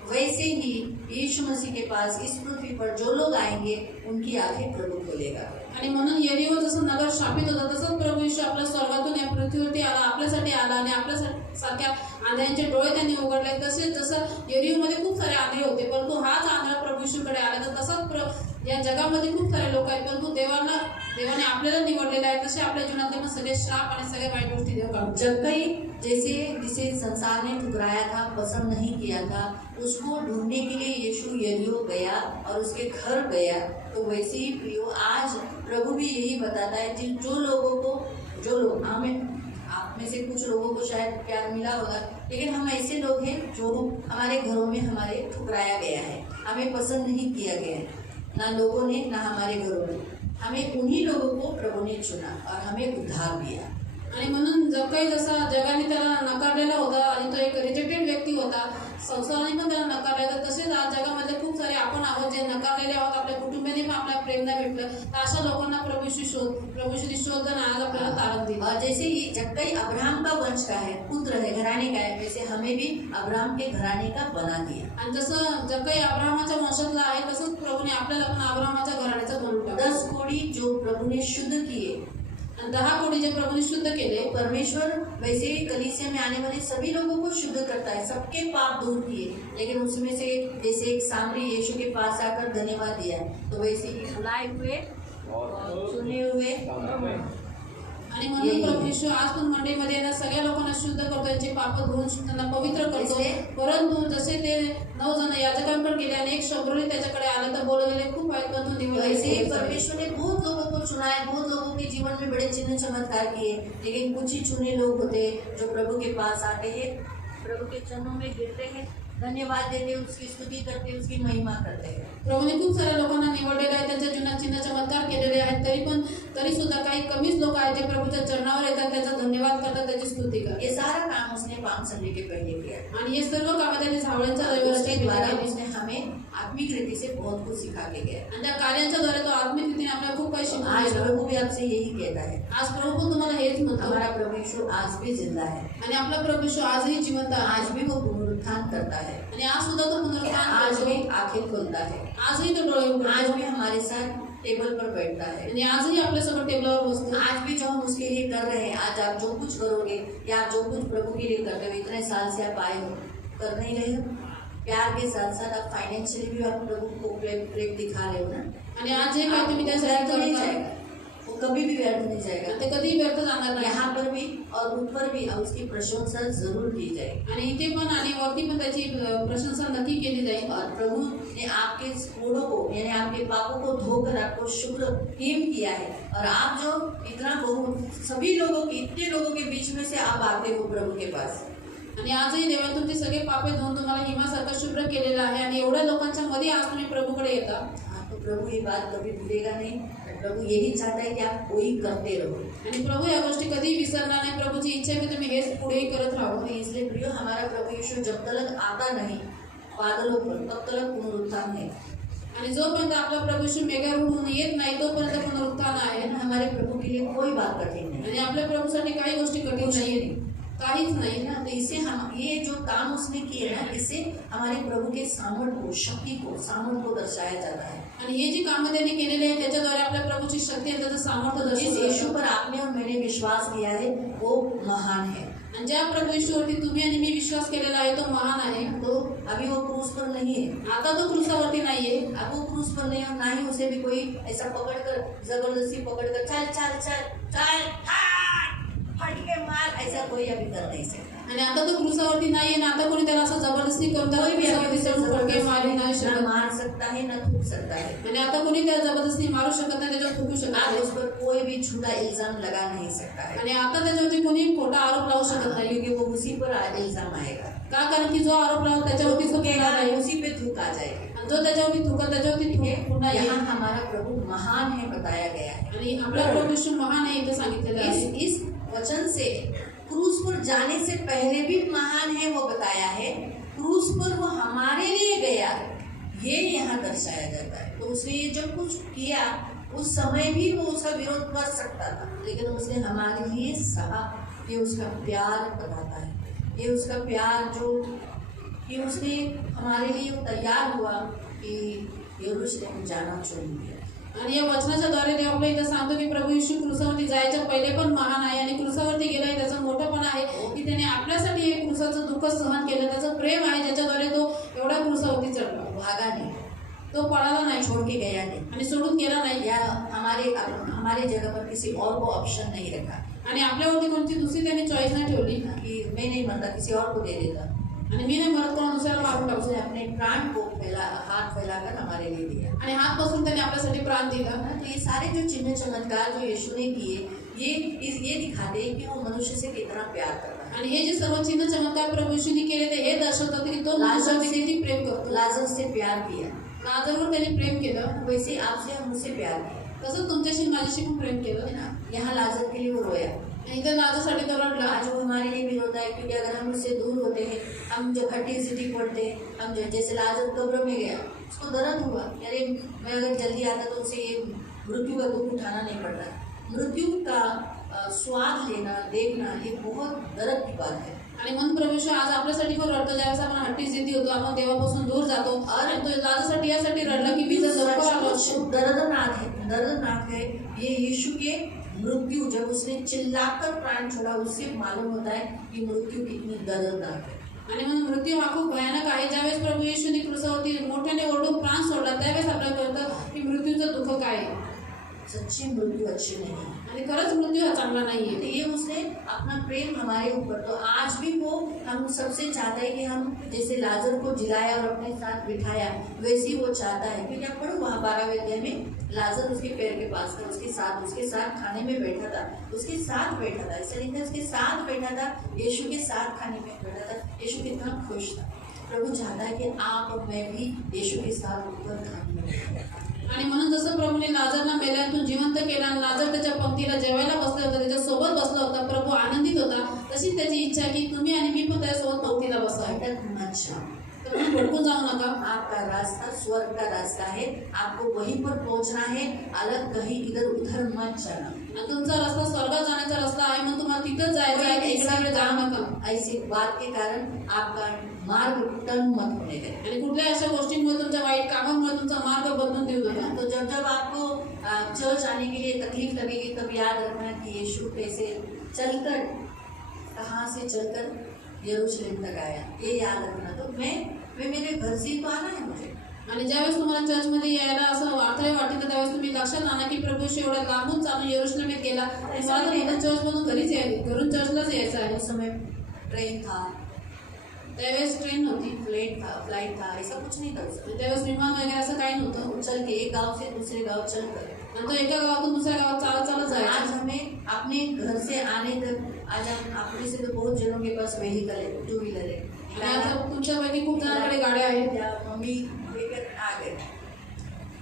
वैसे ही यीशु मसीह के पास इस पृथ्वी पर जो लोग आएंगे उनकी आंखें प्रभु खोलेगा. आणि म्हणून यरीहो जसं नगर शापित होता तसंच प्रभू येशू आपल्या स्वर्गातून या पृथ्वीवरती आला, आपल्यासाठी आला आणि आपल्यासारख्या आंधळ्यांचे डोळे त्यांनी उघडले. तसेच जसं यरीहोमध्ये खूप सारे आंधळे होते, परंतु हाच आंधळा प्रभू येशूकडे आला. तर तसाच या जगामध्ये खूप सारे लोक आहेत, परंतु देवाने आपल्याला निवडलेले आहे, तसे आपल्या जीवनातले पण सगळे श्राप आणि सगळ्या वाईट गोष्टी देव काढतो. जक्कई जिसे संसार ने ठुकराया था, पसंद नहीं किया था, उसको ढूंढने के लिए यीशु यरीहो गया और उसके घर गया। तो वैसे ही प्रियो आज प्रभु भी यही बताता है कि जो लोग हमें आप में से कुछ लोगों को शायद प्यार मिला होगा, लेकिन हम ऐसे लोग हैं जो हमारे घरों में हमारे ठुकराया गया है, हमें पसंद नहीं किया गया है, ना लोगों ने ना हमारे घरों में। हमें उन्हीं लोगों को प्रभु ने चुना और हमें उद्धार दिया। आणि म्हणून जक्कई जसा जगाने त्याला नकारलेला होता आणि तो एक रिजेक्टेड व्यक्ती होता, संसाराने पण त्याला नकारला, तर तसेच आज जगामध्ये खूप सारे आपण आहोत जे नकारलेले आहोत, आपल्या कुटुंबाने पण आपल्याला प्रेम नाही भेटलं, तर अशा लोकांना प्रभु यीशु शोधन आज आपल्याला तारण दिलं. और जैसे ही जक्कई अब्राहम का वंश का है, पुत्र है, घराने का है, वैसे हमें भी अब्राहम के घराने का बना दिया। आणि जसं जक्कई अब्राहमाच्या वंशातला आहे, तसंच प्रभूने आपल्याला पण अब्राहमाच्या घराण्याचं बनवून टाकलं. 10 कोड़ी जो प्रभु ने शुद्ध किए, आणि 10 कोटी जे प्रभूने शुद्ध केले, परमेश्वर वैसे ही कलीसिया में आने वाले सभी लोगों को शुद्ध करता है, सबके पाप दूर किए, लेकिन उसमें से जैसे एक सामरी यीशु के पास आकर धन्यवाद दिया, तो वैसे ही बुलाए हुए सुने हुए आणि म्हणून प्रभू यीशु आज पण मंडळीमध्ये येणार सगळ्या लोकांना शुद्ध करतो, त्यांचे पाप धुवून त्यांना पवित्र करतो. परंतु जसे ते 9 जण याजकांकडे गेले आणि एक शबरोनी त्याच्याकडे आले, तर बोललेले खूप आहेत, परंतु वैसे ही निवडले. परमेश्वर ने बहुत लोगों को चुना है, बहुत लोगों के जीवन में बड़े चिन्ह चमत्कार किए, लेकिन कुछ ही चुने लोग होते हैं जो प्रभु के पास आते हैं, प्रभु के चरणों में गिरते हैं, धन्यवाद देते, उसकी स्तुति करते, उसकी महिमा करते हैं। प्रभूने खूप साऱ्या लोकांना निवडलेले आहे, त्यांच्या जीवनात चिन्ह चमत्कार केलेले आहेत, तरी सुद्धा काही कमीच लोक आहेत जे प्रभूच्या चरणावर येतात, त्याचा धन्यवाद करतात, त्याची स्तुती करतात. ये सारा काम उसने पाम संडे के पहले किया आणि हे सर्व कामं त्यांनी झावळ्यांच्या और उसके द्वारा रविवारच्या उसने हमें आत्मिक रीति से बहुत कुछ सिखा के गया। आणि त्या कार्यांच्या द्वारे तो आत्मिक रीतीने आपल्याला खूप काही शिकवून आज गेला. प्रभु भी आपसे यही कहता है, आज प्रभू पण तुम्हाला हेच म्हणतो, हमारा प्रभु यीशु आज भी जिंदा है, आणि आपला प्रभू यीशु आजही जिवंत आहे, आज भी वो पुनरुत्थान करता है, आणि आज सुद्धा तो पुनरुत्थान आज करतो, भी आंखें खोलता है, आजही तो डोळे उघडतो, आज भी हमारे साथ टेबल पर बैठता है। आणि आजही आपल्यासमोर टेबलावर बसतो. आज भी जो हम उसके लिए कर रहे हैं, आज आप जो कुछ करोगे या आप जो कुछ प्रभु के लिए करते हो, इतने साल से आप आए हो, कर नहीं रहे हो, प्यार के साथ साथ आप फाइनेंशियली भी आप प्रभु को प्रेम दिखा रहे हो ना, आणि आज जे काही तुम्ही व्यर्थ त्यासाठी नहीं करता, जाएगा, वो कभी भी व्यर्थ नहीं जाएगा। ते कधीही व्यर्थ जाणार नाही. यहाँ पर भी और ऊपर भी अब उसकी प्रशंसा जरूर की जाएगी, आणि इथे पण आणि वरती पण त्याची प्रशंसा नक्की केली जाईल. और प्रभु ने आपके कोड़ों को यानी आपके पापों को धोकर आपको शुक्र हेम किया है, और आप जो इतना सभी लोगों के इतने लोगों के बीच में से आप आते हो प्रभु के पास, आणि आजही देवा तुमचे सगळे पापे धुवून तुम्हाला हिमासारखं शुभ्र केलेलं आहे, आणि एवढ्या लोकांच्या मध्ये आज तुम्ही प्रभूकडे येता. हाँ, तो प्रभु ये बात कभी भूलेगा नहीं। प्रभु यही चाहता है कि आप वही करते रहो, आणि प्रभू या गोष्टी कधीही विसरणार नाही. प्रभूची इच्छा आहे की तुम्ही हेच पुढेही करत राहावं. तो इसलिए प्रियो हमारा प्रभु यीशु जब तक आता नहीं बादलों पर, तब तक पुनरुत्थान है, आणि जोपर्यंत आपला प्रभू यीशु मेघारूढ येत नाही, तोपर्यंत पुनरुत्थान आहे. लेकिन हमारे प्रभु के लिए कोई बात कठिन नहीं आणि आपल्या प्रभूसाठी काही गोष्टी कठीण नाहीये, काहीच नाही है ना। तो इससे हम ये जो काम उसने किए ना, इससे हमारे प्रभु के सामर्थ्य को, शक्ति को, सामर्थ्य को दर्शाया जाता है। आणि हे जी कामं त्यांनी केलेली आहे त्याच्याद्वारे आपल्या प्रभूची शक्ती आणि त्याचं सामर्थ्य जिस दर्शवलं यीशु जातं. पर आपने और मैंने विश्वास किया है वो महान है। आणि ज्या प्रभू यीशूवरती तुम्ही आणि मी विश्वास केलेला आहे तो महान आहे. तो अभी वो क्रूस पर नहीं है, आता तो क्रूसावरती नाहीये, अब वो क्रूस पर नहीं और ना ही उसे भी कोई ऐसा पकड़कर जबरदस्ती पकड़कर चल चल चल चल फट के मार, ऐसा कोई अभी कर नहीं सकता। आणि आता तो क्रूसावरती नाहीये ना, आता कोणी त्याला असं जबरदस्ती करून त्याला कोई भी अभी क्रूसावरती चढून फटके मारू नाही ना शकत. मार सकता है ना थूक सकता है, आणि आता कोणी त्याला जबरदस्ती मारू शकत नाही, त्याच्यावर थुकू शकत आज नाही. उस पर कोई भी झूठा इल्जाम लगा नहीं सकता है, आणि आता त्याच्यावरती कोणी खोटा आरोप लावू शकत नाही. क्योंकि वो उसी पर इल्जाम आएगा, का? कारण की जो आरोप लावला त्याच्यावरती तो थूकेगा, येणार आहे, उसी पे थूक आ जाएगी। आणि जो त्याच्यावरती थुकत त्याच्यावरती थूक पुन्हा येईल. यहाँ हमारा प्रभु महान है बताया गया है। आणि आपला प्रभू यीशु महान आहे इथे सांगितलेलं आहे. इस वचन से क्रूस पर जाने से पहले भी महान है वो बताया है, क्रूस पर वो हमारे लिए गया ये यहाँ दर्शाया जाता है। तो उसने ये जब कुछ किया उस समय भी वो उसका विरोध कर सकता था, लेकिन उसने हमारे लिए सहा। ये उसका प्यार बताता है, ये उसका प्यार जो कि उसने हमारे लिए तैयार हुआ कि यरूशलेम जाना चुन लिया। आणि या वचनाच्या द्वारे देव आपल्या इथं सांगतो की प्रभू यीशु क्रूसावरती जायच्या पहिले पण महान आहे, आणि क्रूसावरती गेलाय त्याचं मोठंपण आहे की त्याने आपल्यासाठी हे क्रूसाचं दुःख सहन केलं. त्याचं प्रेम आहे ज्याच्याद्वारे तो एवढ्या क्रूसावरती चढला. भागा नहीं, तो पळाला नाही छोड़ के गया नहीं, आणि सोडून गेला नाही या हमारे जगह पर किसी और को ऑप्शन नहीं रखा आणि आपल्यावरती कोणती दुसरी त्यांनी चॉईस नाही ठेवली कि मैं नहीं मरता, किसी और को दे देता। आणि मी नाही मरत कोणा दुसऱ्याला मारून टाकू उसने अपने प्राण को हाथ फैलाकर हमारे लिए दिया। आणि हात पसरून त्यांनी आपल्यासाठी प्राण दिला। तो ये सारे जो चिन्ह चमत्कार जो यीशु ने किए, ये दिखाते हैं कि वो मनुष्य से कितना प्यार करता है। आणि हे जे सर्व चिन्ह चमत्कार प्रभू येशूने केले ते हे दर्शवतात की तो मनुष्यावरती किती प्रेम करतो। लाजर से प्यार किया, लाजरवर त्यांनी प्रेम केलं, वैसे आपसे और मुझसे प्यार किया, तसंच तुमच्याशी माझ्याशी पण प्रेम केलं है ना। यहाँ लाजर के लिए वो रोया, इथे लाजरसाठी तो रडला। आज वो हमारे लिए भी रोता है, क्योंकि अगर हम उससे दूर होते हैं, हम जब खट्टी सिटी पढ़ते हैं, हम जैसे लाजर कब्र में गया, उसको दर्द हुआ, अरे मैं अगर जल्दी आता तो उसे ये मृत्यु का दुख उठाना नहीं पड़ता। मृत्यु का स्वाद लेना, देखना, ये बहुत दर्द की बात है। आणि म्हणून प्रभू येशू आज आपल्यासाठी पण रडतो। ज्यावेळेस आपण हट्टी जिद्दी होतो, आपण देवापासून दूर जातो आणि तो लाजरसाठी यासाठी रडला की मी जर लवकर आलो असतो। दर्दनाक है ये यीशु के मृत्यु, जब उसने चिल्लाकर प्राण छोड़ा, उससे मालूम होता है कि मृत्यु कितनी दर्दनाक है। आणि म्हणून मृत्यू हा खूप भयानक आहे। ज्यावेळेस प्रभू येशूने क्रूसावरती मोठ्याने ओरडून प्राण सोडला, त्यावेळेस आपल्याला कळतं की मृत्यूचं दुःख काय आहे। सच्ची मृत्यू अच्छी नहीं है, आणि खरंच मृत्यू हा चांगला नाहीये। तो ये उसने अपना प्रेम हमारे ऊपर, तो आज भी वो हम सबसे चाहता है कि हम जैसे लाजर को जिलाया और अपने साथ बिठाया, वैसे ही वो चाहता है। क्योंकि आप पढ़ो वहाँ 12वें अध्याय में, लाजर उसके पैर के पास था, उसके साथ खाने में बैठा था, उसके साथ बैठा था, ऐसा नहीं था उसके साथ बैठा था, यीशु के साथ खाने में बैठा था। यीशु कितना खुश था। प्रभु चाहता है कि आप और मैं भी यीशु के साथ ऊपर खाने में बैठे। आणि म्हणून जसं प्रभूने लाजरला मेल्यातून जिवंत केला आणि लाजर त्याच्या पंक्तीला जेवायला बसला होता, त्याच्या सोबत बसला होता, प्रभू आनंदित होता, तशीच त्याची इच्छा आहे की तुम्ही आणि मी पण त्याच्यासोबत पंक्तीला बसावे। अच्छा, तर म्हणून भटकून जाऊ नका। आपका रास्ता स्वर्ग का रास्ता है, आपको वहीं पर पहुंचना है, अलग कहीं इधर उधर मत जाना। आणि तुमचा रस्ता स्वर्गात जाण्याचा रस्ता आहे, म्हणून तुम्हाला तिथंच जायचं आहे, इकडे जाऊ नका। ऐसी बात के कारण आपका मार्ग टर्न मत होने दे। आणि कुठल्या अशा गोष्टींमुळे, तुमच्या वाईट कामांमुळे तुमचा मार्ग बदलून देऊ नका। तो जब आपको चर्च आने के लिए तकलीफ लगेगी, तब याद रखना कि यीशु कैसे चलकर, कहाँ से चलकर यरूशलेम तक आया, ये याद रखना। तो मैं मेरे घर से ही तो आना है मुझे। आणि ज्यावेळेस तुम्हाला चर्चमध्ये यायला असं अडथळे वाटते, तर त्यावेळेस तुम्ही लक्षात आणा की प्रभू येशू एवढा लांबून चालून यरूशलेमेत गेला आणि मला तर चर्चमधून घरून चर्चलाच यायचं आहे। उस समय ट्रेन था, त्यावेळेस ट्रेन नव्हती, फ्लाइट था, ऐसा कुछ नहीं था उस समय। त्यावेळेस विमान वगैरे असं काही नव्हतं। वो चल के एक गांव से दूसरे गांव चल कर, आणि तो एका गावातून दुसऱ्या गावात चालत चालत आज जायचा। हमें अपने घर से आने तक, आज आप में से तो बहुत जनों के पास व्हीकल है, 2 व्हीलर है, आणि आता तुमच्यापैकी खूप जणांकडे गाड्या आहेत। या मम्मी लेकर आ गए,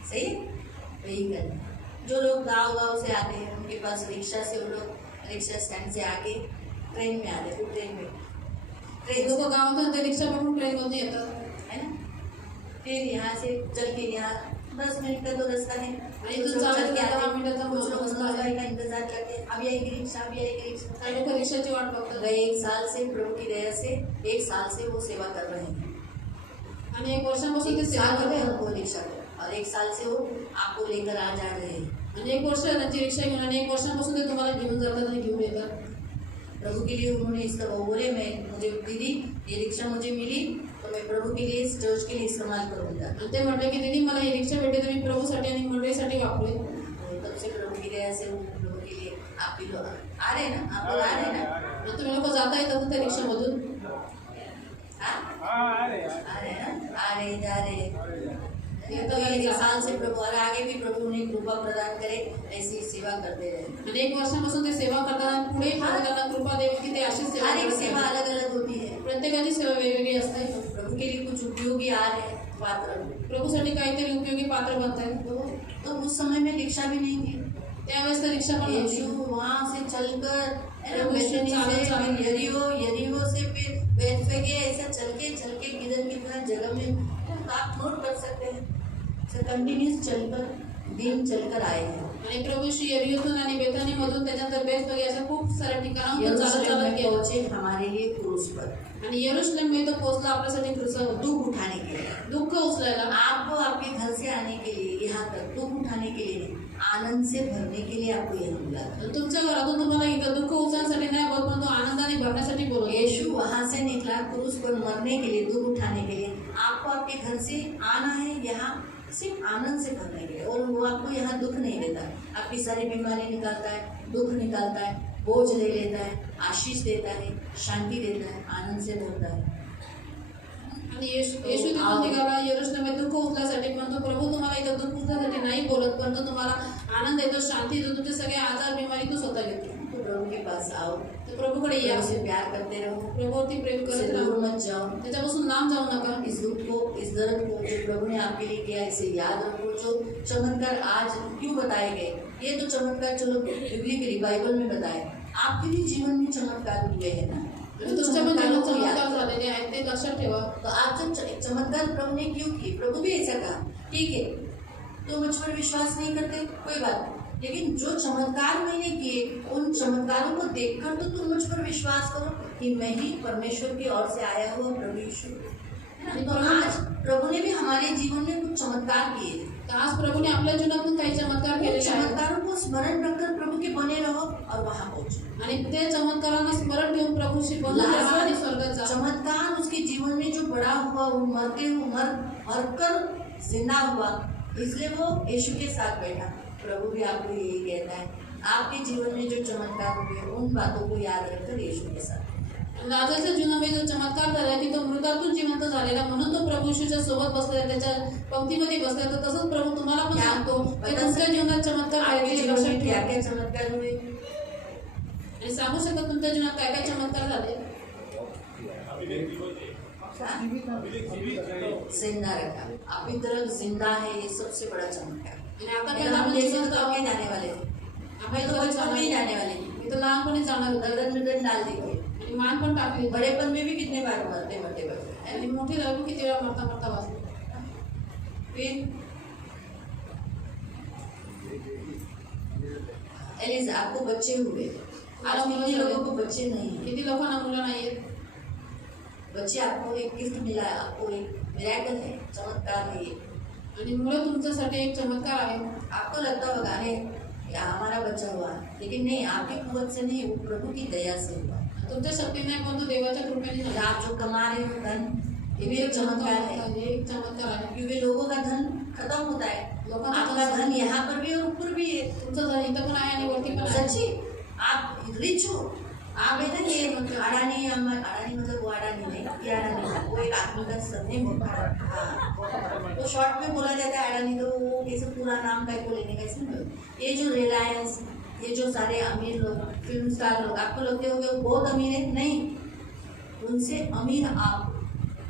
सही व्हीकल। जो लोग गांव से आते हैं, उनके पास रिक्शा से, वो लोग रिक्शा स्टैंड से आके ट्रेन में आते, फिर ट्रेन में लोक गावातून ते रिक्षा पकडून ट्रेनमधून येतात, है ना। फिर यहाँ से चल के यहाँ 10 मिनट का तो रास्ता है, आणि इथून चालत 10 मिनिटाचा कुछ लोग रस्ता आहे। गाड़ी का इंतजार करते हैं, अभी आएगी रिक्शा, अभी आएगी रिक्शा। काही लोक रिक्षाची वाट बघतात। गए 1 साल से, प्रभु की दया से 1 साल से वो सेवा कर रहे हैं। आणि 1 वर्षापासून ते 1 सेवा साल हो करत गए आहेत। हमको रिक्शा को, और 1 साल से वो आपको लेकर आ जा रहे हैं। आणि 1 वर्ष त्यांची रिक्षा घेऊन आणि 1 वर्षापासून ते तुम्हाला घेऊन जातात आणि घेऊन येतात। प्रभु के लिए उन्होंने इसका वो बोले, मुझे दीदी ये रिक्शा मुझे मिली, तो मैं प्रभु के लिए, इस चर्च के लिए इस्तेमाल करूँगा। आणि ते म्हटले की दीदी मला ही रिक्षा भेटली, तर मी प्रभूसाठी आणि मंडळीसाठी वापरेन। तो तब से प्रभु की दया से प्रभु के लिए आप भी लोग आ रहे हैं ना, आप लोग आ रहे हैं ना। आणि तुम्ही लोक जाता येतात त्या रिक्षामधून। आ रहे हैं, आ रहे जा रहे। तो ये 1 साल से प्रभु, और आगे भी प्रभु उन्हें कृपा प्रदान करे, ऐसी सेवा करते रहे। आणि 1 वर्षापासून ते सेवा करतात आणि पुढे प्रभू त्यांना कृपा देईल की ते अशीच सेवा हर एक करत सेवा राहतील। अलग अलग होती है। प्रत्येकाची सेवा वेगवेगळी असते। प्रभु के लिए कुछ उपयोगी आ रहे पात्र, प्रभूसाठी काहीतरी उपयोगी पात्र बनताय। तो उस समय में रिक्शा भी नहीं थी। त्यावेळेस तर रिक्षा पण नव्हती। यीशु वहाँ से चलकर, है ना, प्रभु यीशु बेथनी से, चालत फिर यरीहो से, फिर बेथफगे, ऐसा चल के किधर किधर जगह में, आप नोट कर सकते हैं, कंटिन्यूस चलकर, दिन चलकर आए हैं। आणि प्रभू श्री यरीहोतून आणि बेथानीमधून त्याच्यानंतर बेथफगे अशा खूप साऱ्या ठिकाणाहून चालत यरूशलेम चालत में गेला पहुंचे हमारे लिए क्रूस पर, आणि यरूशलेम तो पोहोचला आपल्यासाठी क्रूसावर, दुख उठाने के लिए। दुःख उचलायला। आपको आपके घर से आने के लिए, यहाँ तक दुख उठाने के लिए नहीं, आनंद से भरने के लिए आपको यहाँ बुलाया। तुमच्या घरातून तुम्हाला इथं दुःख उचलण्यासाठी नाही बोलत, पण तो आनंदाने भरण्यासाठी बोलतो। यीशु वहाँ से निकला क्रूस पर मरने के लिए, दुख उठाने के लिए। आपको आपके घर से आना है, यहाँ सिर्फ आनंद से करने के लिए, और वो आपको यहाँ दुख नहीं देता, आपकी सारी बीमारी निकालता है, दुख निकालता है, बोझ ले लेता है, आशीष देता है, शांति देता है, आनंद से भरता है। आणि येशू तिथून निघाला यरूशलेम दुःख उचल्यासाठी, पण तो प्रभू तुम्हाला इथं दुःख उचल्यासाठी नाही बोलत, पण तो तुम्हाला आनंद देतो, शांती देतो, तुमचे सगळे आजार बिमारी तो स्वतः घेतो. तो प्रभु के पास आओ, तर प्रभूकडे या, उसे प्यार करते रहो, प्रभूवरती प्रेम उससे करत दूर राहा, मत जाओ, त्याच्यापासून लांब जाऊ नका. इस दुख को, इस दर्द को जो प्रभु ने आपके लिए किया इसे याद रखो। जो चमत्कार आज क्यों बताए गए, ये तो चमत्कार चलो बिबली के बाइबल में बताए, आपके भी जीवन में चमत्कार हुए हैं ना, तो तुमच्या पण चमत्कारों जीवनात को याद चमत्कार झालेले आहेत ते लक्षात ठेवा. तो आज जो चमत्कार प्रभु ने क्यों किए, प्रभु भी ऐसा कहा, ठीक है तो मुझ पर विश्वास नहीं करते कोई बात नहीं, लेकिन जो चमत्कार मैंने किए उन चमत्कारों को देखकर तो तुम मुझ पर विश्वास करो कि मैं ही परमेश्वर की ओर से आया हुआ प्रभु यीशु है ना। तो आज प्रभु ने भी हमारे जीवन में कुछ चमत्कार किए, तर आज प्रभूने आपल्या जीवनातून काही चमत्कार उन केलेले आहेत चमत्कारों को स्मरण रखकर प्रभु के बने रहो और वहां पहुंचो। आणि ते चमत्कारांना स्मरण ठेवून प्रभूशी बंधून राहा आणि स्वर्गात जा. चमत्कार उसके जीवन में जो बड़ा हुआ वो मरकर जिंदा हुआ, इसलिए वो यीशु के साथ बैठा। प्रभु भी आपको यही कहता है, आपके जीवन में जो चमत्कार हुए उन बातों को याद रखकर यीशु के साथ। लाजरच्या जीवनामध्ये जो चमत्कार झाला की तो मृतातून जिवंत झालेला, म्हणून तो प्रभू येशूच्या सोबत बसलेला, त्याच्या पंक्तीमध्ये बसला. तर तसंच प्रभू तुम्हाला पण सांगतो की तुमच्या जीवनात चमत्कार आपके काय जीवन में क्या ठेवा. क्या चमत्कार हुए, आणि सांगू शकता तुमच्या जीवनात काय काय चमत्कार झाले. जिंदा रखा, अभी तक जिंदा है, ये सबसे बड़ा चमत्कार। आणि आता मेरा पण हम आपण जैसे तो जिवंत कब आहोत. जाने वाले थे, आपण तो बचपन में ही जाने वाले थे, मी तर लहानपणी जाणार होता गर्दन में डाल देंगे, आणि मान पण टाकली. बड़ेपन में भी कितने बार मरते मरते बचे, आणि मोठी झाली किती वेळा मरता मरता वाचली. फिर एलिज आपको बच्चे हुए, आज कितने लोगों को बच्चे नहीं है, किती लोकांना मुलं नाहीयेत. बच्चे आपको एक गिफ्ट मिला है, आपको एक मिरेकल है, चमत्कार है ये। आणि मुलं तुमच्यासाठी एक चमत्कार आहे. आपको लगता होगा अरे ये हमारा बच्चा हुआ, लेकिन नहीं, आपकी कुवत से नहीं, वो प्रभु की दया से हुआ। तुमच्या शक्तीने नाही, पण तो देवाच्या कृपेने और झाला. आप जो कमा रहे हो धन, ये भी एक चमत्कार है, हे एक चमत्कार आहे. क्योंकि लोगों का धन खत्म होता है, लोकांचा आपका धन यहाँ पर भी और ऊपर भी है। तुमचं धन इथं पण आहे आणि वरती पण आहे. सच्ची आप रिच हो, आप है ना, ये अडानी मतलब वो अडानी नहीं, ये अडानी नहीं, वो एक आदमी का सरनेम होता है, हाँ तो शॉर्ट में बोला जाता है अडानी, तो वो कैसे पूरा नाम का को लेने का इसमें, ये जो रिलायंस, ये जो सारे अमीर लोग, फिल्म स्टार लोग, आपको लगते होंगे वो बहुत अमीर है, नहीं, उनसे अमीर आप।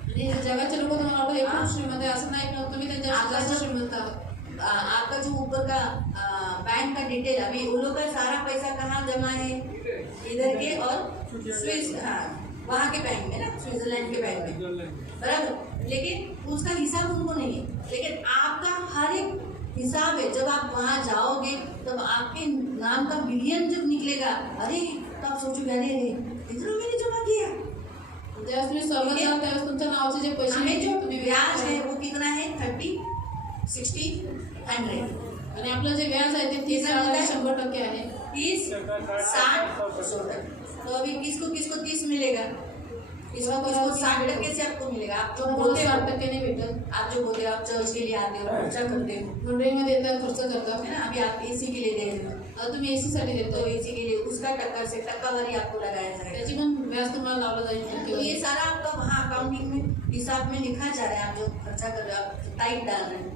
आणि जगाचे लोक तुम्हाला वाटतं हे खूप श्रीमंत आहे, असं नाही, पण तुम्ही त्यांच्या जास्त श्रीमंत आहात. आपका जो ऊपर का बैंक का डिटेल, अभी वो लोग का सारा पैसा कहाँ जमा है, इधर के और स्विस, हाँ वहाँ के बैंक में ना, स्विट्जरलैंड के बैंक में, बराबर, लेकिन उसका हिसाब उनको नहीं है, लेकिन आपका हर एक हिसाब है। जब आप वहाँ जाओगे तब आपके नाम का बिलियन जब निकलेगा, अरे तो आप सोचोगे अरे रे इतना मैंने जमा किया। ज्यावेळेस तुम्ही स्वर्गात जाल त्यावेळेस तुमच्या नावाचे जे पैसे हमें जो तुम्ही ब्याज है वो कितना है, 30, 60, 100, आणि आपलं जे व्याज आहे ते 30, 100% आहे. 30, 60, 100। तो अभी किसको किसको 30 मिलेगा, किसको किसको 60% से आपको मिलेगा। आप जो बोलते हो, 60% नहीं भेटत. आप जो बोलते हो, आप चर्च के लिए आते हो, खर्चा करते हो, मंडळीमध्ये येतात, खर्च करतात. है ना, अभी आप एसी के लिए दे रहे हो, आता तुम्ही एसी साठी तो देतो, एसी के लिए उसका टक्कर से टक्कावारी आपको लगाया जाएगा। त्याची पण व्याज तुम्हाला लावलं जाईल. तो टक्केवारी. ये सारा आपका वहाँ अकाउंटिंग में हिसाब में लिखा जा रहा है, आप जो खर्चा कर रहे हो, आप टाइट डाल रहे हो,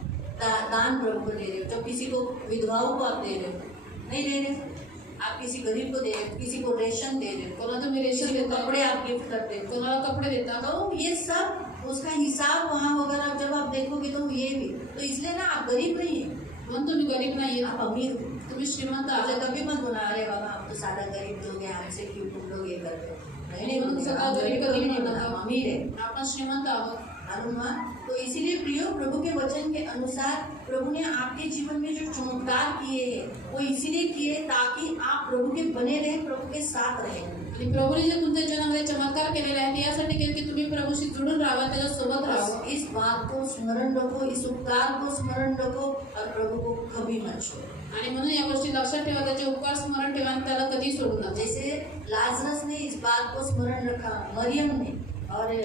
दान प्रभु को दे रहे हो, जब किसी को विधवाओं को आप दे रहे हो, नहीं दे रहे हो, आप किसी गरीब को दे रहे हो, किसी को रेशन दे रहे हो, कोणाला तुम्ही रेशन किसी को देता, कपड़े आप गिफ्ट करते हो, कोणाला कपडे देता. तो ये सब उसका हिसाब वहाँ होगा ना, जब आप देखोगे तो ये भी, तो इसलिए ना आप गरीब नहीं है, म्हणून तुम्ही गरीब नाहीये, आप अमीर हो। तुम्ही श्रीमंत आपसे आहात. कभी मत बोला अरे बाबा हम तो सादा गरीब लोग हैं, हमसे क्यों तुम लोग ये करते हो, नहीं म्हणून बोलते, स्वतः आप गरीब गरीब कभी कधी नहीं नाही बोला, बोलत. हम अमीर है, आपण श्रीमंत आहोत. मालूम हुआ। तो इसीलिए प्रियो, प्रभु के वचन के अनुसार प्रभु ने आपके जीवन में जो चमत्कार किए हैं वो इसीलिए किए ताकि आप प्रभु के बने रहें, प्रभु के साथ रहें। आणि प्रभूने जे तुमच्या जीवनामध्ये चमत्कार केलेले आहेत यासाठी केले की तुम्ही प्रभूशी जुडून राहावा, त्याच्यासोबत राहावं. इस बात को स्मरण रखो, इस उपकार को स्मरण रखो और प्रभु को कभी मत छोड़ो। आणि म्हणून या गोष्टी लक्षात ठेवा, त्याचे उपकार स्मरण ठेवा आणि त्याला कधी सोडू नका. जैसे लाजरस ने इस बात को स्मरण रखा, मरियम ने, और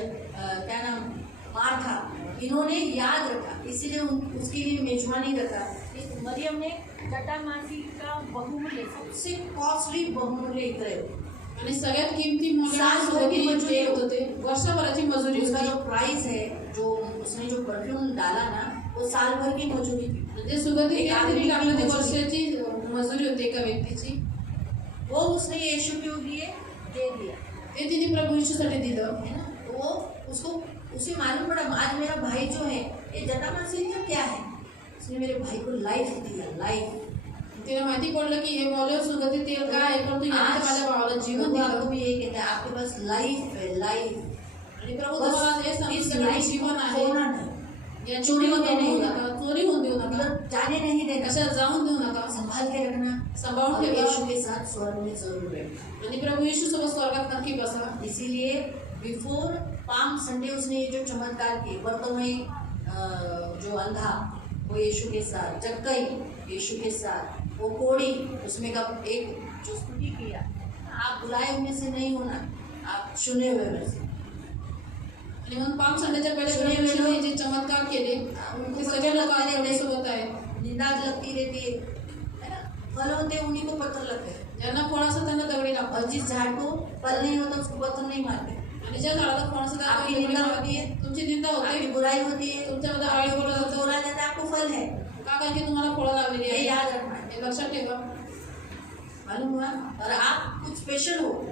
क्या नाम, मार्था, इन्होंने याद रखा, इसीलिए उसके लिए मेजबानी रखा। मरियम ने जटामासी का बहुमूल्य, सबसे कॉस्टली बहुमूल्य इत्र आणि सगळ्यात किमती साल भर की मजुरी होत होते, वर्षभराची मजुरी उसका होती. जो प्राइस है, जो उसने जो परफ्यूम डाला ना, वो साल भर की मजूरी थी. म्हणजे सुगंधी एक तेल आदमी टाकलं ते की वर्षाची मजुरी होती एका व्यक्तीची. वो उसने यीशु के लिए दे दिया, ते तिने प्रभू येशूसाठी दिलं. है ना. तो वो उसको उसे मालूम पड़ा, आज मेरा भाई जो है ये जटामासी का क्या है, उसने मेरे भाई को लाइफ दिया, लाइफ. तिला माहिती पडलं की हे मौल्य सुगंधी तेल काय आहे, परंतु याने माझ्या भावाला जीवन प्रभु आपको दिलं. भी यही कहता है, आपके पास लाइफ है, लाइफ. आणि प्रभू तुम्हाला हे इस सांगितलं लाइफ की जीवन को आहे, खोना नहीं, या चोरी चोरी होने होऊ नहीं नका, चोरी होऊन देऊ नका, मतलब जाने नहीं देना, कशात जाऊन देऊ नका, संभाल के रखना. सांभाळून और ठेवा. यीशु के साथ स्वर्ग में जरूर रहना. आणि प्रभू येशू सोबत स्वर्गात नक्की बसा. इसीलिए बिफोर पाम संडे उसने ये जो चमत्कार किए, बर्तमई जो अंधा वो यीशु के साथ, जक्कई यीशु के साथ, वो कोड़ी उसमें का एक जो स्तुति किया, आप बुलाए हुए से नहीं होना, आप चुने हुए में से. आणि म्हणून पाम संडेच्या पहिले शुने प्रभू येशूने वेळो- जे चमत्कार केले ते सगळे लोक आज आपल्यासोबत आहे. निंदा लगती रहती है ना. फल होते उन्हीं को पत्थर लगते हैं, ज्यांना फळ असतं त्यांना दगडी और लागतात, जिस झाड़ को फल नहीं होता उसको पत्थर नहीं मारते. आणि ज्या झाडाला फळ असतं त्याला आपकी दगडी निंदा लागतात. होती है, तुमची निंदा आपकी होते, बुराई होती है, तुमच्याबद्दल आळी बोललं जातं, बोला जाता है आपको फल है, का कारण की तुम्हाला फळं लागलेली ये आहे. याद रखना है. हे लक्षात ठेवा. मालूम हुआ. और आप कुछ स्पेशल हो,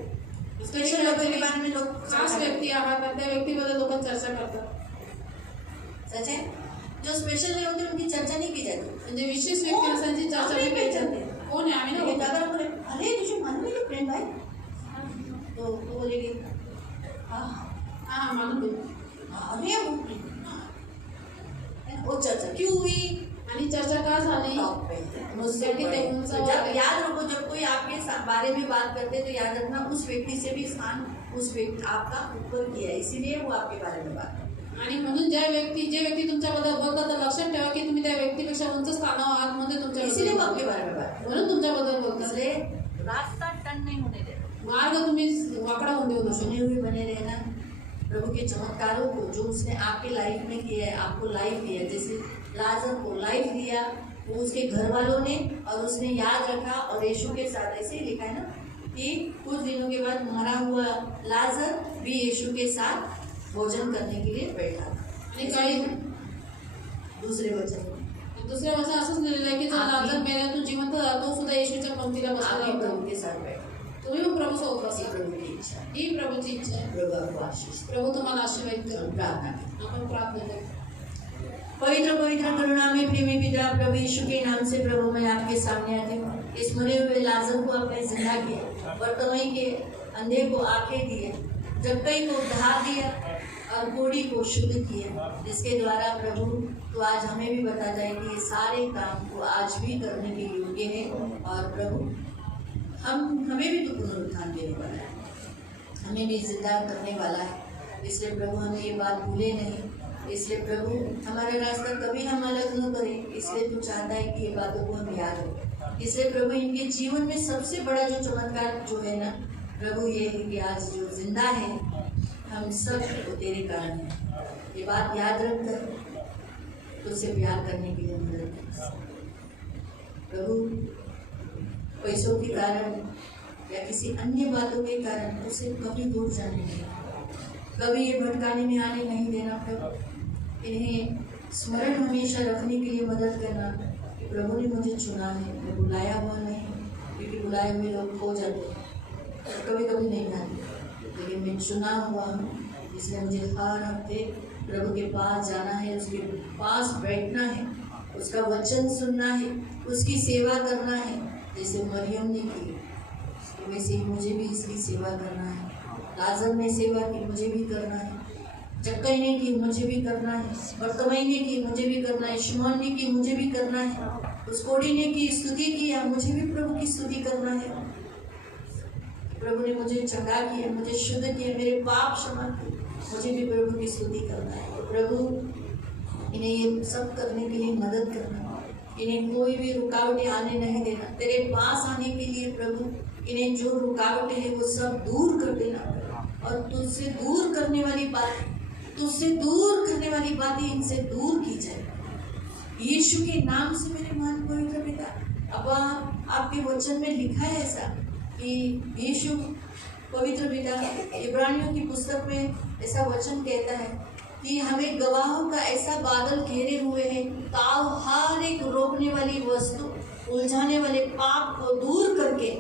स्पेशल लोगों के बारे में लोग खास व्यक्ती आहात आणि त्या व्यक्तीबद्दल लोक चर्चा करतात. सच है. जो स्पेशल नहीं होते उनकी चर्चा नहीं की जाती. म्हणजे विशेष व्यक्ती असांची चर्चा नाही केली जाते. कोण आहे आम्ही लेकिन ना अगर हम बोले अरे तुझे मालूम है कि प्रेम भाई, तो वो बोलेगी हाँ हा मानून घेऊ. अरे वो प्रेम, हाँ. है ना? वो चर्चा क्यों हुई, आणि चर्चा का झाली, टॉप पे मुझसे व्यक्ति बड़े. ते उनसा जब वाला- याद रखो, जब कोई आपके बारे में बात करते हैं तो याद रखना उस व्यक्ति से भी स्थान उस व्यक्ति आपका ऊपर किया है, इसीलिए वो आपके बारे में बात करते हैं. आणि म्हणून जे व्यक्ती तुमच्याबद्दल बोलतात तर लक्षात ठेवा की तुम्ही त्या व्यक्तीपेक्षा उंच स्थानावर आहात, म्हणजे इसीलिए वो तुमच्या आपके बारे में बात करते म्हणून तुमच्याबद्दल बोलतात. इसलिए रास्ता टर्न नहीं होने देना, मार्ग तुम्ही वाकडा होऊन देऊ नका. सुने हुए बने रहना. प्रभु के चमत्कारों को जो उसने आपके लाइफ में किया है, आपको लाइफ दिया, जैसे लाजर को लाइफ दिया, वो उसके घर वालों ने, और उसने याद रखा, और यीशु के साथ ऐसे ही लिखा है ना कि कुछ दिनों के बाद मरा हुआ लाजर भी यीशु के साथ भोजन करने के लिए बैठा था. आणि काही दूसरे वचन दुसऱ्या वचन असंच लिहिलेलं आहे की जो लाजर मेल्यातून जिवंत झाला तो सुद्धा येशूच्या पंक्तीला बसला आप भी होता. प्रभु के साथ बैठा. तुम्ही पण प्रभू सोबत ये बसा. प्रभु की इच्छा है. ही प्रभूची इच्छा आहे. प्रभु आपको आशीष दे. प्रभू तुम्हाला आशीर्वाद करो. हम प्रार्थना करें. आपण प्रार्थना करू. पवित्र पवित्र करुणा में प्रेमी पिता प्रभु यीशु के नाम से प्रभु मैं आपके सामने आती हूँ. इस मरे हुए लाजर को आपने जिंदा किया, बर्तमई के अंधे को आंखें दिए, जक्कई को उद्धार दिया, और कोड़ी को शुद्ध किया, जिसके द्वारा प्रभु तो आज हमें भी बता जाए कि ये सारे काम को आज भी करने के योग्य है. और प्रभु हमें भी तो पुनरुत्थान देने वाला है, हमें भी जिंदा करने वाला है. इसलिए प्रभु हमें ये बात भूले नहीं. इसलिए प्रभु हमारा रास्ता कभी हम अलग न करें. इसलिए तू चाहता है कि ये बातों को हम याद रखें. इसलिए प्रभु इनके जीवन में सबसे बड़ा जो चमत्कार जो है ना प्रभु ये है कि आज जो जिंदा है हम सब वो तेरे कारण है. ये बात याद रखकर तुझसे प्यार करने के लिए मदद कर. प्रभु पैसों के कारण या किसी अन्य बातों के कारण उसे कभी दूर जाने नहीं, कभी ये भटकाने में आने नहीं देना. प्रभु इन्हें स्मरण हमेशा रखने के लिए मदद करना कि प्रभु ने मुझे चुना है, मैं बुलाया हुआ नहीं, क्योंकि बुलाए हुए लोग खो जाते हैं और कभी कभी नहीं आते, लेकिन मैं चुना हुआ हूँ. इसलिए मुझे हर हफ्ते प्रभु के पास जाना है, उसके पास बैठना है, उसका वचन सुनना है, उसकी सेवा करना है. जैसे मरियम ने की वैसे ही मुझे भी इसकी सेवा करना है. लाजर ने सेवा की, मुझे भी करना है. जक्कई ने की, मुझे भी करना है. बर्तमई ने की, मुझे भी करना है. शिमोन ने की, मुझे भी करना है. उस कोड़ी ने की, स्तुति किया, मुझे भी प्रभु की स्तुति करना है. प्रभु ने मुझे चंगा किया, मुझे शुद्ध किया, मेरे पाप क्षमा किए, मुझे भी प्रभु की स्तुति करना है. तो प्रभु इन्हें ये सब करने के लिए मदद करना, इन्हें कोई भी रुकावटें आने नहीं देना. तेरे पास आने के लिए प्रभु इन्हें जो रुकावटें हैं वो सब दूर कर देना, और तुझसे दूर करने वाली बात तुझसे दूर करने वाली बातें इनसे दूर की जाए। यीशु के नाम से मेरे महान पवित्र पिता, अब आपके वचन में लिखा है ऐसा कि यीशु पवित्र पिता, इब्रानियों की पुस्तक में ऐसा वचन कहता है कि हमें गवाहों का ऐसा बादल घेरे हुए है ताव हर एक रोकने वाली वस्तु, उलझाने वाले पाप को दूर करके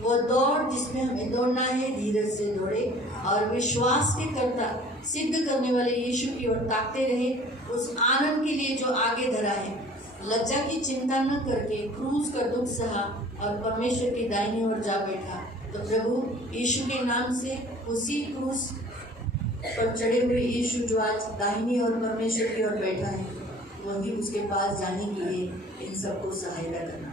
वो दौड़ जिसमें हमें दौड़ना है धीरज से दौड़े और विश्वास के करता सिद्ध करने वाले यीशु की ओर ताकते रहे, उस आनंद के लिए जो आगे धरा है। लज्जा की चिंता न करके क्रूस का दुख सहा और परमेश्वर की दाहिनी ओर जा बैठा। तो प्रभु यीशु के नाम से उसी क्रूस पर चढ़े हुए यीशु जो आज दाहिनी और परमेश्वर की ओर बैठा है, वही उसके पास जाने के लिए इन सबको सहायता करना।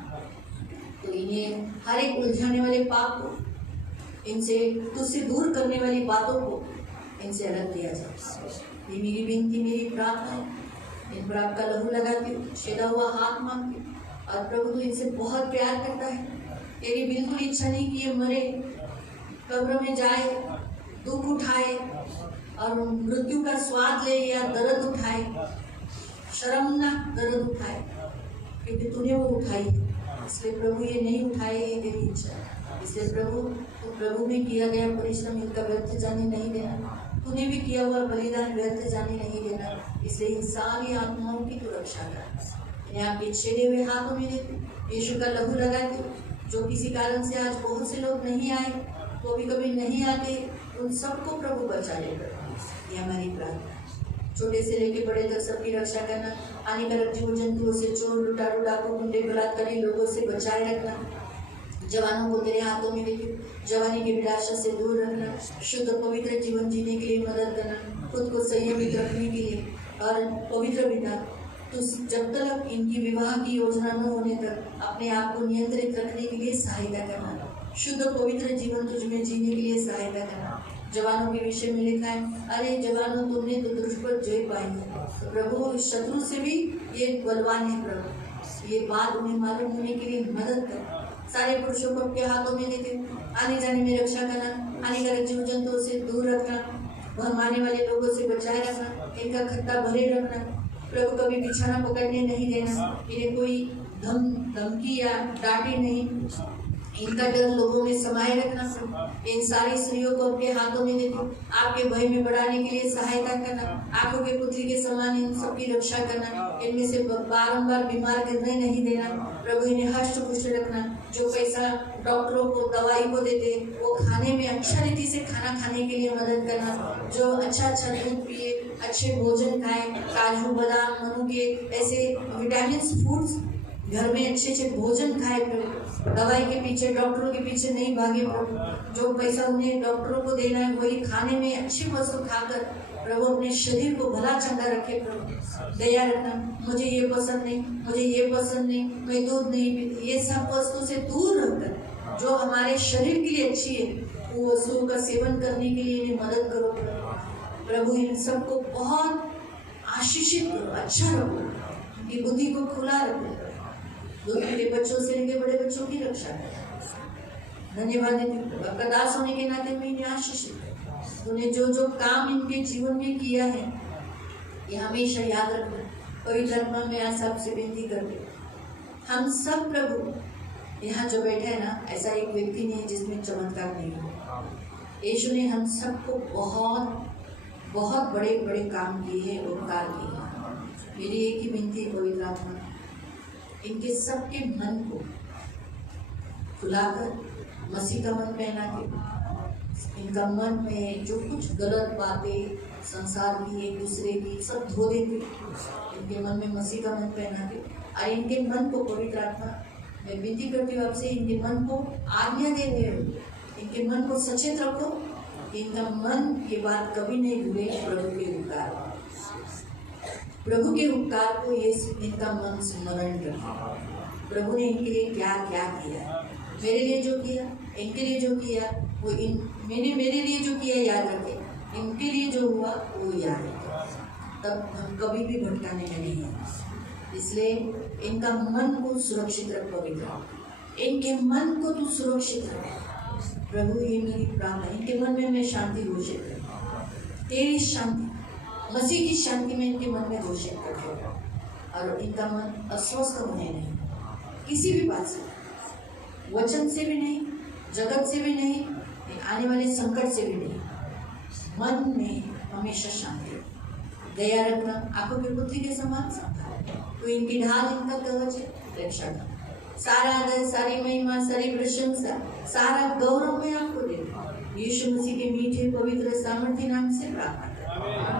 तो इन्हें हर एक उलझाने वाले पाप को, इनसे तुझसे दूर करने वाली बातों को इनसे अलग किया जाए। ये मेरी विनती, मेरी प्रार्थना है। इन पर आपका लहू लगाती हूँ, छेदा हुआ हाथ मांगती हूँ। और प्रभु तो इनसे बहुत प्यार करता है। तेरी बिल्कुल इच्छा नहीं कि ये मरे, कब्र में जाए, दुख उठाए और मृत्यु का स्वाद ले या दर्द उठाए, शर्मनाक दर्द उठाए, क्योंकि तूने वो उठाई। इसलिए प्रभु ये नहीं उठाए, ये तेरी इच्छा। इसलिए प्रभु तो प्रभु में किया गया परिश्रम इनका व्यर्थ जाने नहीं देना, तूने भी किया हुआ बलिदान व्यर्थ जाने नहीं देना। इसलिए इन सारी आत्माओं की तो रक्षा कर। इन्हें आपके छेदे हुए हाथों में देते, यीशु का लहू लगाते। जो किसी कारण से आज बहुत से लोग नहीं आए, वो भी कभी नहीं आते, उन सबको प्रभु बचा लेगा। ये हमारी प्रार्थना। छोटे से लेके बड़े तक सबकी रक्षा करना, हानिकारक जीव जंतुओं से, चोर लुटारू डाकू गुंडे बलात्कारी लोगों से बचाए रखना। जवानों को तेरे हाथों में लेके जवानी की विलासा से दूर रखना, शुद्ध पवित्र जीवन जीने के लिए मदद करना, खुद को संयमित रखने के लिए। और पवित्र पिता, तो जब तक इनकी विवाह की योजना न होने तक अपने आप को नियंत्रित रखने के लिए सहायता करना, शुद्ध पवित्र जीवन तुझ में जीने के लिए सहायता करना। जवानों के विषय में लिखा है, अरे जवानों तुमने तो दुष्ट पर जय पाई है। तो प्रभु शत्रु से भी ये बलवान है प्रभु, ये बात उन्हें मालूम होने के लिए मदद कर। सारे पुरुषों को आपके हाथों में देते, आने जाने में रक्षा करना, हानिकारक जीव जंतुओं से दूर रखना, भरमाने वाले लोगों से बचाए रखना, इनका खत्ता भरे रखना। प्रभु कभी बिछाना पकड़ने नहीं देना, इन्हें कोई धमकी या डांटे नहीं, इनका डर लोगों में समाये रखना। इन सारी स्त्रियों को आपके हाथों में देती, आपके भय में बढ़ाने के लिए सहायता करना, आंखों के पुतली के समान इन सबकी रक्षा करना, इनमें से बारंबार बीमार करने नहीं देना। प्रभु इन्हें हष्ट पुष्ट रखना। जो पैसा डॉक्टरों को दवाई को देते, वो खाने में अच्छा रीति से खाना खाने के लिए मदद करना। जो अच्छा दूध पिए, अच्छे भोजन खाए, काजू बादाम मनु के ऐसे विटामिन फूड्स घर में अच्छे भोजन खाए। प्रभु दवाई के पीछे, डॉक्टरों के पीछे नहीं भागे प्रभु। जो पैसा उन्हें डॉक्टरों को देना है वही खाने में अच्छी वस्तु खाकर प्रभु अपने शरीर को भला चंगा रखे। प्रभु दया रखना, मुझे ये पसंद नहीं, मुझे ये पसंद नहीं, मैं दूध नहीं पीती, ये सब वस्तु से दूर रहकर जो हमारे शरीर के लिए अच्छी है वो वस्तुओं का सेवन करने के लिए इन्हें मदद करो। प्रभु इन सबको बहुत आशीषित करो, अच्छा रखो, उनकी बुद्धि को खुला रखो। छोटे बच्चों से लेकर बड़े बच्चों की रक्षा कर। धन्यवाद आपका दास होने के नाते में इन्हें आशीषित। तूने जो जो काम इनके जीवन में किया है ये हमेशा याद रखना। पवित्र आत्मा में आज सबसे विनती करके हम सब प्रभु यहाँ जो बैठे हैं ना, ऐसा एक व्यक्ति नहीं है जिसमें चमत्कार नहीं हो। यीशु ने हम सबको बहुत बहुत बड़े बड़े काम किए हैं, उपकार किए हैं। मेरी एक ही विनती है, पवित्र आत्मा इनके सबके मन को खुलाकर मसीह का मन पहना के, इनका मन में जो कुछ गलत बातें संसार की, एक दूसरे की, सब धो देते। इनके मन में मसीह का मन पहना के और इनके मन को पवित्र आत्मा मैं विनती करती हूँ आपसे, इनके मन को आज्ञा दे रहे हो, इनके मन को सचेत रखो। इनका मन ये बात कभी नहीं भूले प्रभु के उपकार, प्रभु के उपकार को ये इनका मन स्मरण रखे। प्रभु ने इनके लिए क्या क्या किया, मेरे लिए जो किया, इनके लिए जो किया, वो मैंने मेरे लिए जो किया याद रखे, इनके लिए जो हुआ वो याद रखे, तब हम कभी भी भटकाने में नहीं हैं। इसलिए इनका मन को सुरक्षित रख पवित्र, इनके मन को तू सुरक्षित रख प्रभु। ये मेरी प्रार्थना, इनके मन में मैं शांति घोषित करूँ, तेरी शांति मसीह की शांति में इनके मन में घोषित करते हो और इनका मन अस्वस्थ होने नहीं, किसी भी बात से, वचन से भी नहीं, जगत से भी नहीं, आने वाले संकट से भी नहीं, मन में हमेशा शांति रखना, दया रखना, आंखों के पुत्री के समान संभाल। तो इनकी ढाल, इनका कवच है रक्षा का। सारा आदर, सारी महिमा, सारी प्रशंसा, सारा गौरव मैं आपको देता हूँ यीशु मसीह के मीठे पवित्र सामर्थ्य नाम से प्रार्थना करता हूँ।